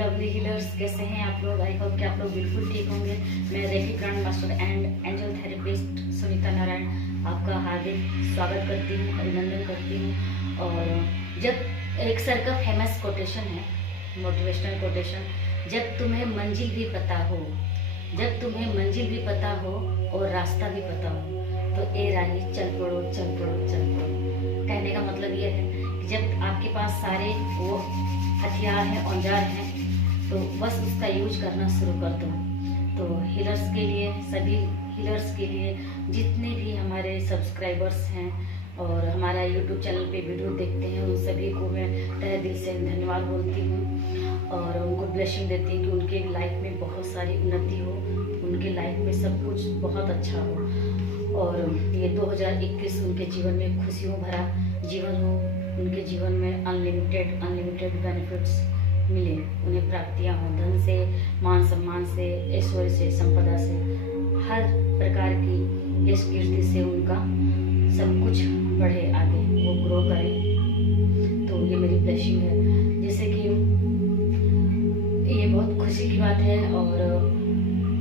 Lovely healers, कैसे हैं आप लोग? आई होप कि आप लोग बिल्कुल ठीक होंगे। मैं reiki grand master and angel therapist Sunita Narayan आपका हार्दिक स्वागत करती हूँ, अभिनंदन करती हूँ। और जब एक सर का फेमस कोटेशन है, मोटिवेशनल कोटेशन, जब तुम्हें मंजिल भी पता हो, जब तुम्हें मंजिल भी पता हो और रास्ता भी पता हो, तो ए राही चल पड़ो चल पड़ो चल पड़ो। कहने का मतलब ये है कि जब आपके पास सारे वो हथियार हैं, औजार हैं, तो बस उसका यूज करना शुरू कर दो। तो हीलर्स के लिए, सभी हीलर्स के लिए, जितने भी हमारे सब्सक्राइबर्स हैं और हमारा यूट्यूब चैनल पे वीडियो देखते हैं, उन सभी को मैं तहे दिल से धन्यवाद बोलती हूँ और उनको ब्लेसिंग देती हूँ कि उनके लाइफ में बहुत सारी उन्नति हो, उनके लाइफ में सब कुछ बहुत अच्छा हो और ये 2021 उनके जीवन में खुशियों भरा जीवन हो, उनके जीवन में अनलिमिटेड बेनिफिट्स मिले, उन्हें प्राप्तियाँ हों, धन से, मान सम्मान से, ऐश्वर्य से, संपदा से, हर प्रकार की यश कीर्ति से उनका सब कुछ बढ़े, आगे वो ग्रो करें। तो ये मेरी ब्लेसिंग है। जैसे कि ये बहुत खुशी की बात है। और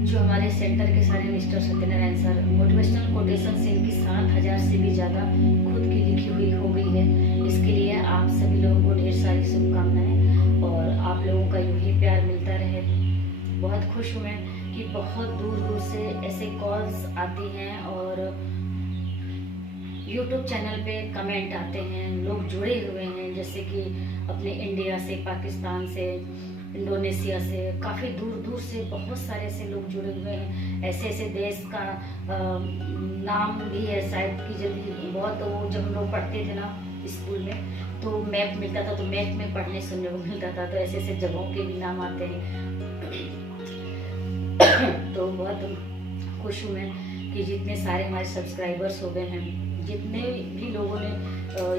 जो हमारे सेंटर के सारे mister Satyanarayan sir, motivational quotation से इनकी 7000 से भी ज़्यादा खुद की लिखी हुई हो गई है। इसके लिए आप सभी लोगों को ढेर सारी शुभकामनाएं और आप लोगों का यूं ही प्यार मिलता रहे। बहुत खुश हूँ मैं कि बहुत दूर दूर से ऐसे कॉल्स आती हैं और यूट्यूब चैनल पे कमेंट आते हैं, लोग जुड़े हुए हैं, जैसे कि अपने इंडिया से, पाकिस्तान से, इंडोनेशिया से, काफ़ी दूर दूर से बहुत सारे ऐसे लोग जुड़े हुए हैं। ऐसे ऐसे देश का नाम भी है शायद कि जब बहुत वो जब हम लोग पढ़ते थे ना स्कूल में, तो मैप मिलता था, तो मैप में पढ़ने सुनने को मिलता था, तो ऐसे ऐसे जगहों के भी नाम आते हैं। तो बहुत खुश हूँ मैं कि जितने सारे हमारे सब्सक्राइबर्स हो गए हैं, जितने भी लोगों ने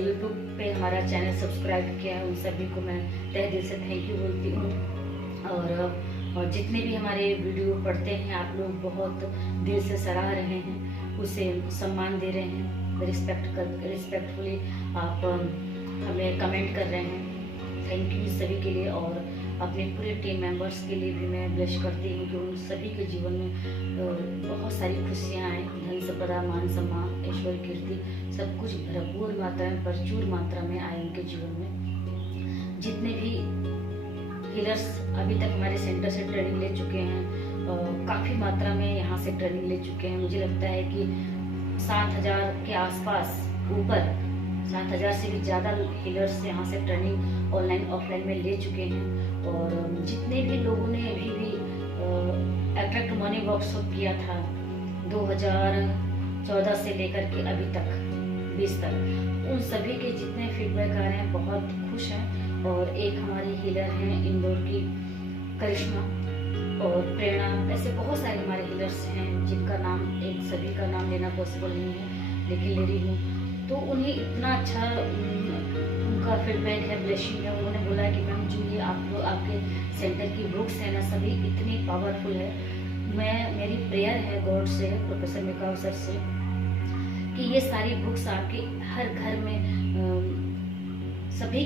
यूट्यूब पे हमारा चैनल सब्सक्राइब किया है, उन सभी को मैं तहे दिल से थैंक यू बोलती हूँ। और जितने भी हमारे वीडियो पढ़ते हैं, आप लोग बहुत दिल से सराह रहे हैं, उसे सम्मान दे रहे हैं, रिस्पेक्टफुली आप हमें कमेंट कर रहे हैं। थैंक यू सभी के लिए। और अपने पूरे टीम मेंबर्स के लिए भी मैं ब्लेस करती हूँ कि उन सभी के जीवन में बहुत सारी खुशियाँ आएँ, धन संपदा, मान सम्मान, ऐश्वर्य कीर्ति, सब कुछ भरपूर मात्रा में, प्रचुर मात्रा में आए उनके जीवन में। जितने भी हीलर्स अभी तक हमारे सेंटर से ट्रेनिंग ले चुके हैं, काफ़ी मात्रा में यहाँ से ट्रेनिंग ले चुके हैं, मुझे लगता है कि 7000 के आसपास, ऊपर 7000 से भी ज़्यादा हीलर्स यहाँ से ट्रेनिंग ऑनलाइन ऑफलाइन में ले चुके हैं। और जितने भी लोगों ने अभी भी अट्रैक्ट मनी वर्कशॉप किया था 2014 से लेकर के अभी तक 20 तक, उन सभी के जितने फीडबैक आ रहे हैं, बहुत खुश हैं। और एक हमारी हीलर हैं इंदौर की, करिश्मा और प्रेरणा, ऐसे बहुत सारे हमारे हीलर्स हैं जिनका नाम, एक सभी का नाम लेना पॉसिबल नहीं है, लेकिन ले रही हूँ। तो उन्हें इतना अच्छा उनका फीडबैक है, ब्लेसिंग है। उन्होंने बोला कि मैम जो ये आपके सेंटर की बुक्स है ना, सभी इतनी पावरफुल है। मेरी प्रेयर है गॉड से, प्रोफेसर मिकाव सर से, कि ये सारी बुक्स आपके हर घर में सभी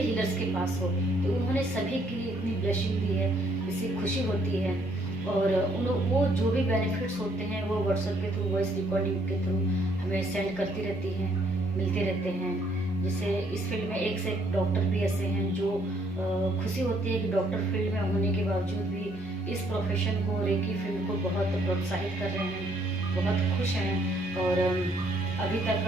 हीलर्स के पास हो। तो उन्होंने सभी के लिए इतनी ब्लेसिंग दी है, इससे खुशी होती है। और वो जो भी बेनिफिट्स होते हैं वो व्हाट्सएप के थ्रू, वॉइस रिकॉर्डिंग के थ्रू हमें सेंड करती रहती हैं, मिलते रहते हैं। जैसे इस फील्ड में एक से एक डॉक्टर भी ऐसे हैं जो खुशी होती है कि डॉक्टर फील्ड में होने के बावजूद भी इस प्रोफेशन को, रेकी फील्ड को बहुत प्रोत्साहित कर रहे हैं, बहुत खुश हैं। और अभी तक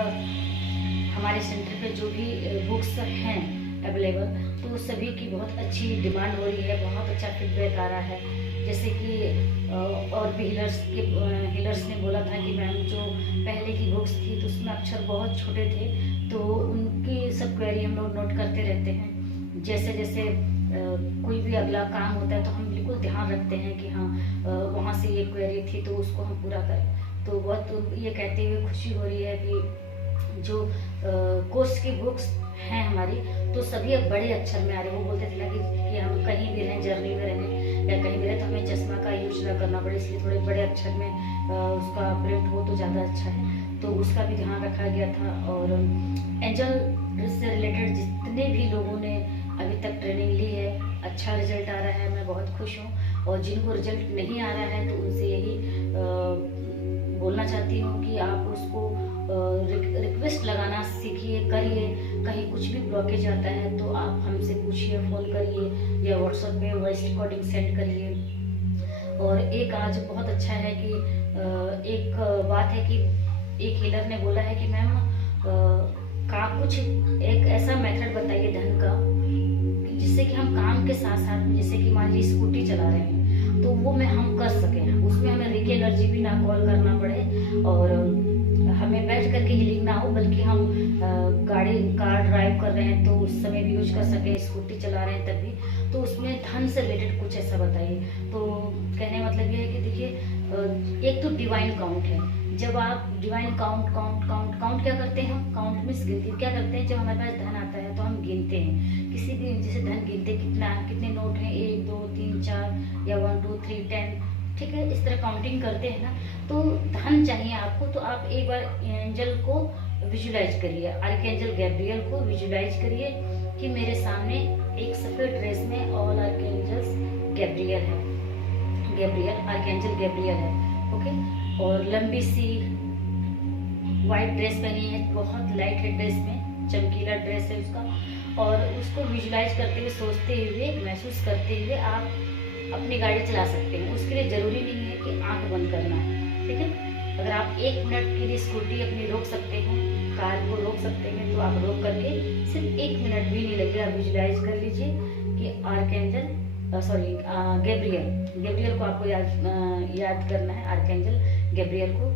हमारे सेंटर पे जो भी बुक्स हैं अवेलेबल, तो सभी की बहुत अच्छी डिमांड हो रही है, बहुत अच्छा फीडबैक आ रहा है। जैसे कि और भी हीलर्स ने बोला था कि मैम जो पहले की बुक्स थी तो उसमें अक्षर बहुत छोटे थे, तो उनकी सब क्वेरी हम लोग नोट करते रहते हैं। जैसे जैसे कोई भी अगला काम होता है तो हम बिल्कुल ध्यान रखते हैं कि हाँ वहाँ से ये क्वेरी थी तो उसको हम पूरा करें। तो बहुत ये कहते हुए खुशी हो रही है कि जो कोर्स की बुक्स हैं हमारी, तो सभी अब बड़े अक्षर में आ रहे हैं। वो बोलते थे ना कि हम कहीं भी रहें, जर्नी में रहें या कहीं भी रहें, तो हमें चश्मा का यूज ना करना पड़े, इसलिए थोड़े बड़े अक्षर में उसका प्रिंट हो तो ज़्यादा अच्छा है। तो उसका भी ध्यान रखा गया था। और एंजल से रिलेटेड जितने भी लोगों ने अभी तक ट्रेनिंग ली है, अच्छा रिजल्ट आ रहा है, मैं बहुत खुश हूँ। और जिनको रिजल्ट नहीं आ रहा है तो उनसे यही बोलना चाहती हूँ कि आप उसको रिक्वेस्ट लगाना सीखिए, करिए। कहीं कुछ भी ब्लॉकेज आता है तो आप हमसे पूछिए, फ़ोन करिए या व्हाट्सएप पे वॉइस रिकॉर्डिंग सेंड करिए। और एक आज बहुत अच्छा है कि एक बात है कि एक हीलर ने बोला है कि मैम का कुछ एक ऐसा मेथड बताइए धन का जिससे कि हम काम के साथ साथ, जैसे कि मान लीजिए स्कूटी चला रहे हैं तो वो हम कर सकें, उसमें हमें रिकी एनर्जी भी ना कॉल करना पड़े और हमें बैठ करके हीलिंग ना हो, बल्कि हम कार ड्राइव कर रहे हैं तो उस समय भी यूज कर सके, स्कूटी चला रहे हैं तब भी। तो उसमें धन से रिलेटेड कुछ ऐसा बताइए। तो कहने मतलब ये है कि देखिए, एक तो डिवाइन काउंट है। जब आप डिवाइन काउंट क्या करते हैं, हम काउंट मीन्स गिनती क्या करते हैं। जब हमारे पास धन आता है तो हम गिनते हैं, किसी भी जैसे धन गिनते कितने नोट हैं, 1 2 3 4 या 1 2 3 10, ठीक है, इस तरह काउंटिंग करते हैं ना। तो धन चाहिए आपको तो आप एक बार एंजल को विजुलाइज करिए, आर्कएंजल गैब्रियल को विजुलाइज करिए कि मेरे सामने एक सफेद ड्रेस में ऑल आर्कएंजल्स गैब्रियल है, आर्कएंजल गैब्रियल है, ओके। और लंबी सी वाइट ड्रेस पहनी है, बहुत लाइट है ड्रेस में, चमकीला ड्रेस है उसका। और उसको विजुलाइज करते हुए, सोचते हुए, महसूस करते हुए आप अपनी गाड़ी चला सकते हैं। उसके लिए जरूरी नहीं है कि आंख बंद करना है, ठीक है। अगर आप 1 मिनट के लिए स्कूटी अपनी रोक सकते हैं, कार को रोक सकते हैं, तो आप रोक करके सिर्फ 1 मिनट भी नहीं लगेगा, विजुलाइज कर लीजिए कि आर्कएंजल गैब्रियल को आपको याद करना है। आर्कएंजल गैब्रियल को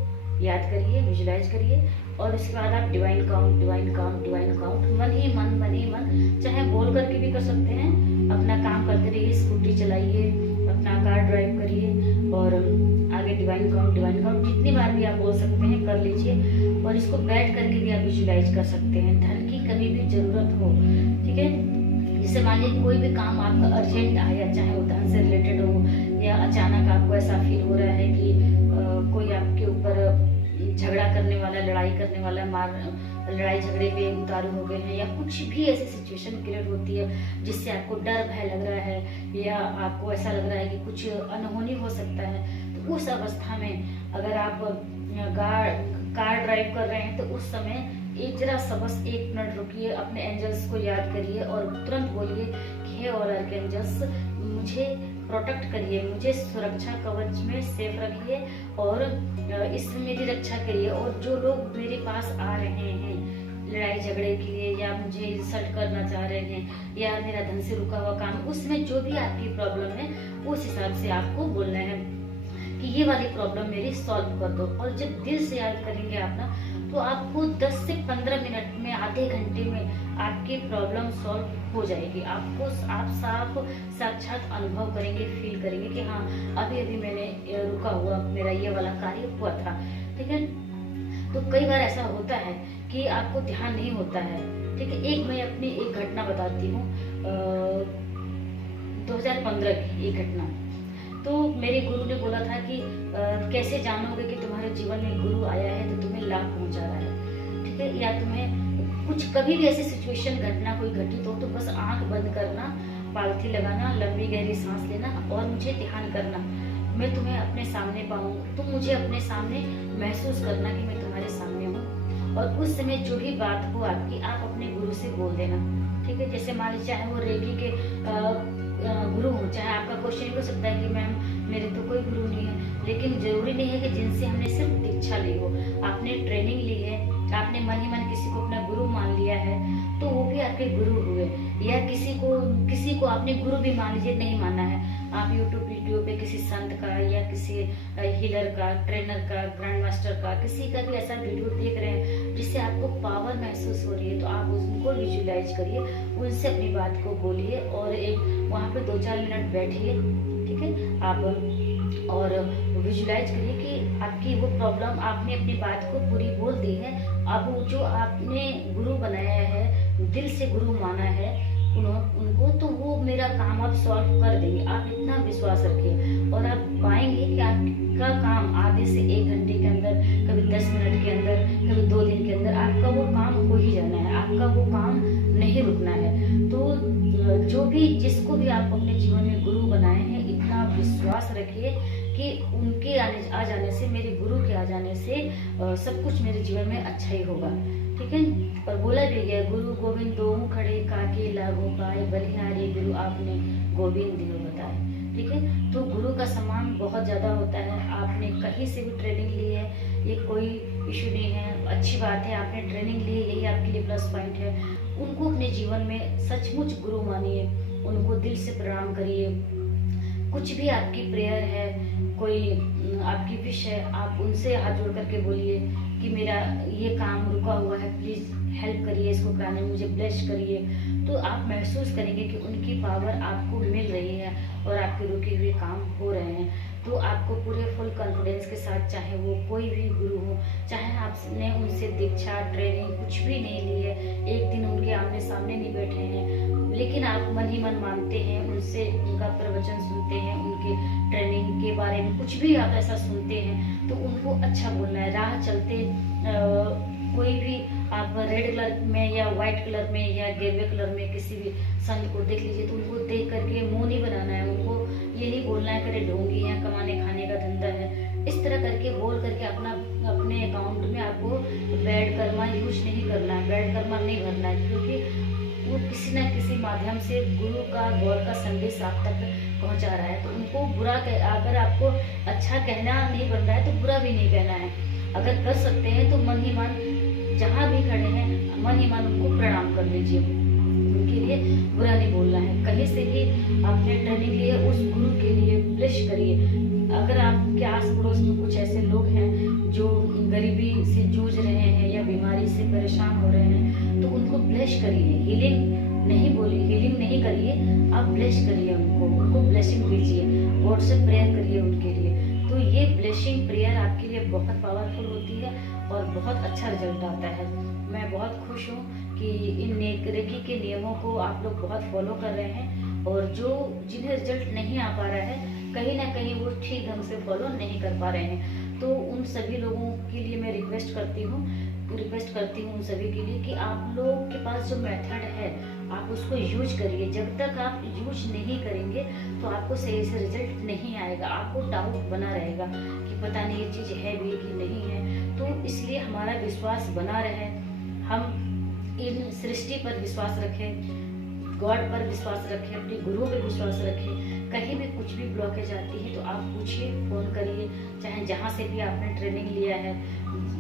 याद करिए, विजुलाइज करिए। और उसके बाद आप डिवाइन काउंट मन ही मन चाहे बोल करके भी कर सकते हैं। अपना काम करते रहिए, स्कूटी चलाइए, अपना कार ड्राइव करिए और आगे डिवाइन काउंट जितनी बार भी आप बोल सकते हैं कर लीजिए। और इसको बैठ करके भी आप विजुलाइज कर सकते हैं। धन की कभी भी जरूरत हो, ठीक है, जैसे मान लीजिए कोई भी काम आपका अर्जेंट आया, चाहे वो धन से रिलेटेड हो या अचानक आपको ऐसा फील हो रहा है कि कोई आपके ऊपर झगड़ा करने वाला, लड़ाई करने वाला, लड़ाई झगड़े में उतारू हो गए हैं, या कुछ भी ऐसी सिचुएशन क्रिएट होती है जिससे आपको डर भय लग रहा है या आपको ऐसा लग रहा है कि कुछ अनहोनी हो सकता है। तो उस अवस्था में अगर आप कार ड्राइव कर रहे हैं तो उस समय जरा सा बस 1 मिनट रुकिए, अपने एंजल्स को याद करिए और तुरंत बोलिए कि हे ऑल आर्कएंजल्स, मुझे प्रोटेक्ट करिए, मुझे सुरक्षा कवच में सेफ रखिए और इसमें मेरी रक्षा करिए। और जो लोग मेरे पास आ रहे हैं लड़ाई झगड़े के लिए या मुझे इंसल्ट करना चाह रहे हैं या मेरा धन से रुका हुआ काम, उसमें जो भी आपकी प्रॉब्लम है उस हिसाब से आपको बोलना है कि ये वाली प्रॉब्लम मेरी सॉल्व कर दो। और जब दिल से याद करेंगे आप ना, तो आपको 10 से 15 मिनट में, आधे घंटे में आपकी प्रॉब्लम सॉल्व हो जाएगी। आप साक्षात अनुभव करेंगे, फील करेंगे कि हाँ अभी मैंने रुका हुआ मेरा ये वाला कार्य हुआ था, ठीक है। तो कई बार ऐसा होता है कि आपको ध्यान नहीं होता है, ठीक है। मैं अपनी एक घटना बताती हूँ, 2015 की एक घटना। तो मेरे गुरु ने बोला था कि कैसे जानोगे कि तुम्हारे जीवन में गुरु आया है तो तुम्हें लाभ पहुंचा रहा है, ठीक है। या तुम्हें कुछ कभी भी ऐसी सिचुएशन घटना कोई घटित हो तो बस आंख बंद करना, पालथी लगाना, लंबी गहरी सांस लेना और मुझे ध्यान करना, मैं तुम्हें अपने सामने पाऊँ, तुम मुझे अपने सामने महसूस करना कि मैं तुम्हारे सामने हूँ। और उस समय जो भी बात हो आपकी, आप अपने गुरु से बोल देना, ठीक है। जैसे मान लीजिए चाहे वो रेकी के गुरु हो, चाहे आपका क्वेश्चन हो सकता है कि मैम मेरे तो कोई गुरु नहीं है, लेकिन जरूरी नहीं है कि जिनसे हमने सिर्फ दीक्षा ली हो, आपने ट्रेनिंग ली है, आपने मन ही मन किसी को अपना गुरु मान लिया है तो वो भी आपके गुरु हुए। या किसी को आपने गुरु भी मान लीजिए, नहीं माना है, आप यूट्यूब वीडियो पे किसी संत का या किसी हीलर का, ट्रेनर का, ग्रैंड मास्टर का, किसी का भी ऐसा वीडियो देख रहे हैं जिससे आपको पावर महसूस हो रही है, तो आप उनको विजुलाइज करिए, उनसे अपनी बात को बोलिए और एक वहाँ पे 2-4 मिनट बैठिए, ठीक है। आप और विजुलाइज करिए कि आपकी वो प्रॉब्लम, आपने अपनी बात को पूरी बोल दी है। अब जो आपने गुरु बनाया है, दिल से गुरु माना है उनको, तो वो मेरा काम आप सॉल्व कर देंगे। आप इतना विश्वास रखिए और आप पाएंगे कि आपका काम आधे से 1 घंटे के अंदर, कभी 10 मिनट के अंदर, कभी 2 दिन के अंदर आपका वो काम हो ही जाना है। आपका वो काम नहीं रुकना है। तो जो भी जिसको भी आप अपने जीवन में गुरु बनाए हैं, इतना विश्वास रखिए कि उनके आ जाने से, मेरे गुरु के आ जाने से सब कुछ मेरे जीवन में अच्छा ही होगा। ठीक है। और बोला भी गया, गुरु गोविंद दोहु खड़े काके लागू पाए, बलिहारी गुरु आपने गोविंद दियो बताए। ठीक है। तो गुरु का सम्मान बहुत ज़्यादा होता है। आपने कहीं से भी ट्रेनिंग ली है, ये कोई इशू नहीं है, अच्छी बात है। आपने ट्रेनिंग ली है, यही आपके लिए प्लस पॉइंट है। उनको अपने जीवन में सचमुच गुरु मानिए, उनको दिल से प्रणाम करिए। कुछ भी आपकी प्रेयर है, कोई आपकी विश है, आप उनसे हाथ जोड़ करके बोलिए कि मेरा ये काम रुका हुआ है, प्लीज़ हेल्प करिए इसको कराने में, मुझे ब्लेस करिए। तो आप महसूस करेंगे कि उनकी पावर आपको मिल रही है और आपके रुके हुए काम हो रहे हैं। तो आपको पूरे फुल कॉन्फिडेंस के साथ, चाहे वो कोई भी गुरु हो, चाहे आपने उनसे दीक्षा ट्रेनिंग कुछ भी नहीं ली है, एक दिन उनके आमने सामने नहीं बैठे हैं, लेकिन आप मन ही मन मानते हैं, उनसे उनका प्रवचन सुनते हैं, उनके ट्रेनिंग के बारे में कुछ भी आप ऐसा सुनते हैं, तो उनको अच्छा बोलना है। राह चलते कोई भी आप रेड कलर में या व्हाइट कलर में या गेरुए कलर में किसी भी संत को देख लीजिए, तो उनको देख करके मुंह नहीं बनाना है, उनको ये नहीं बोलना है करे ढोंगी है, कमाने खाने का धंधा है। इस तरह करके बोल करके अपने अकाउंट में आपको बैड कर्मा यूज नहीं करना है, बैड कर्मा नहीं भरना है, क्योंकि वो किसी न किसी माध्यम से गुरु का गौर का संदेश आप तक पहुंचा रहा है। तो उनको बुरा अगर आपको अच्छा कहना नहीं बन रहा है तो बुरा भी नहीं कहना है। अगर कर सकते हैं तो मन ही मन जहाँ भी खड़े हैं, मन ही मन उनको प्रणाम कर लीजिए, उनके लिए बुरा नहीं बोलना है। कहीं से भी आपने ट्रेनिंग ली है, उस गुरु के लिए ब्लेस करिए। अगर आपके आस पड़ोस में कुछ ऐसे लोग हैं जो गरीबी से जूझ रहे हैं या बीमारी से परेशान हो रहे हैं, तो उनको ब्लेस करिए। हीलिंग नहीं बोलिए, हीलिंग नहीं करिए, आप ब्लेस करिए, उनको ब्लेसिंग दीजिए, गॉड से प्रेयर करिए उनके लिए। तो ये ब्लेसिंग प्रेयर आपके लिए बहुत पावरफुल होती है और बहुत अच्छा रिजल्ट आता है। मैं बहुत खुश हूँ कि इन रेकी के नियमों को आप लोग बहुत फॉलो कर रहे हैं, और जो जिन्हें रिजल्ट नहीं आ पा रहा है, कहीं ना कहीं वो ठीक ढंग से फॉलो नहीं कर पा रहे हैं। तो उन सभी लोगों के लिए मैं रिक्वेस्ट करती हूँ उन सभी के लिए कि आप लोग के पास जो मेथड है आप उसको यूज करिए। जब तक आप यूज नहीं करेंगे तो आपको सही से रिजल्ट नहीं आएगा, आपको डाउट बना रहेगा कि पता नहीं ये चीज़ है भी कि नहीं है। तो इसलिए हमारा विश्वास बना रहे, हम इन सृष्टि पर विश्वास रखें, गॉड पर विश्वास रखें, अपने गुरु पर विश्वास रखें। कहीं भी कुछ भी ब्लॉकेज आती है तो आप पूछिए, फ़ोन करिए, चाहे जहाँ से भी आपने ट्रेनिंग लिया है।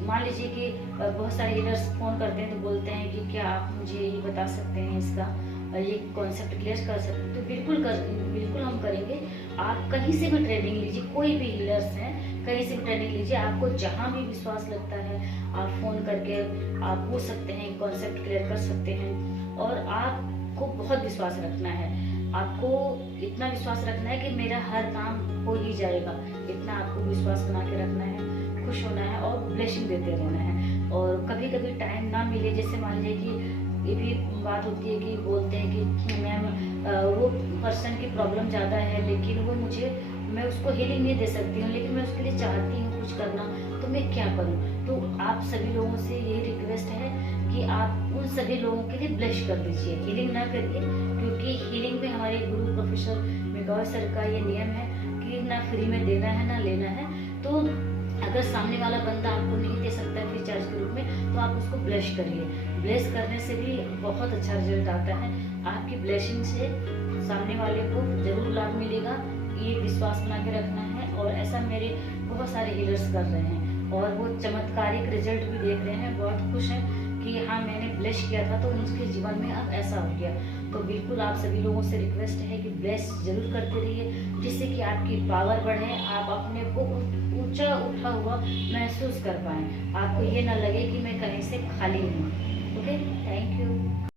मान लीजिए कि बहुत सारे हीलर्स फ़ोन करते हैं तो बोलते हैं कि क्या आप मुझे ये बता सकते हैं, इसका ये कॉन्सेप्ट क्लियर कर सकते हैं, तो बिल्कुल हम करेंगे। आप कहीं से भी ट्रेनिंग लीजिए, कोई भी हीलर्स हैं कहीं से भी ट्रेनिंग लीजिए, आपको जहाँ भी विश्वास लगता है आप फ़ोन करके आप पूछ सकते हैं, कॉन्सेप्ट क्लियर कर सकते हैं। और आपको बहुत विश्वास रखना है, आपको इतना विश्वास रखना है कि मेरा हर काम हो ही जाएगा, इतना आपको विश्वास बना के रखना है, खुश होना है और ब्लेसिंग देते रहना है। और कभी कभी टाइम ना मिले, जैसे मान लीजिए कि ये भी बात होती है कि बोलते हैं कि मैम वो पर्सन की प्रॉब्लम ज़्यादा है, लेकिन वो मैं उसको हीलिंग नहीं दे सकती हूँ, लेकिन मैं उसके लिए चाहती हूँ कुछ करना, तो मैं क्या करूँ। तो आप सभी लोगों से यही रिक्वेस्ट है कि आप उन सभी लोगों के लिए ब्लेस कर दीजिए, हीलिंग ना करिए, क्योंकि हीलिंग में हमारे गुरु प्रोफेसर मेघावी सर का ये नियम है कि ना फ्री में देना है ना लेना है। तो अगर सामने वाला बंदा आपको नहीं दे सकता है फ्री चार्ज के रूप में, तो आप उसको ब्लेस करिए। ब्लेस करने से भी बहुत अच्छा रिजल्ट आता है। आपकी ब्लेसिंग से सामने वाले को जरूर लाभ मिलेगा, ये विश्वास बना के रखना है। और ऐसा मेरे बहुत सारे हीलर्स कर रहे हैं और वो चमत्कारिक रिजल्ट भी देख रहे हैं, बहुत खुश हैं कि हाँ मैंने ब्लेस किया था तो उनके जीवन में अब ऐसा हो गया। तो बिल्कुल आप सभी लोगों से रिक्वेस्ट है कि ब्लेस जरूर करते रहिए, जिससे कि आपकी पावर बढ़े, आप अपने को ऊंचा उठा हुआ महसूस कर पाएं, आपको ये ना लगे कि मैं कहीं से खाली हूँ। Okay, thank you.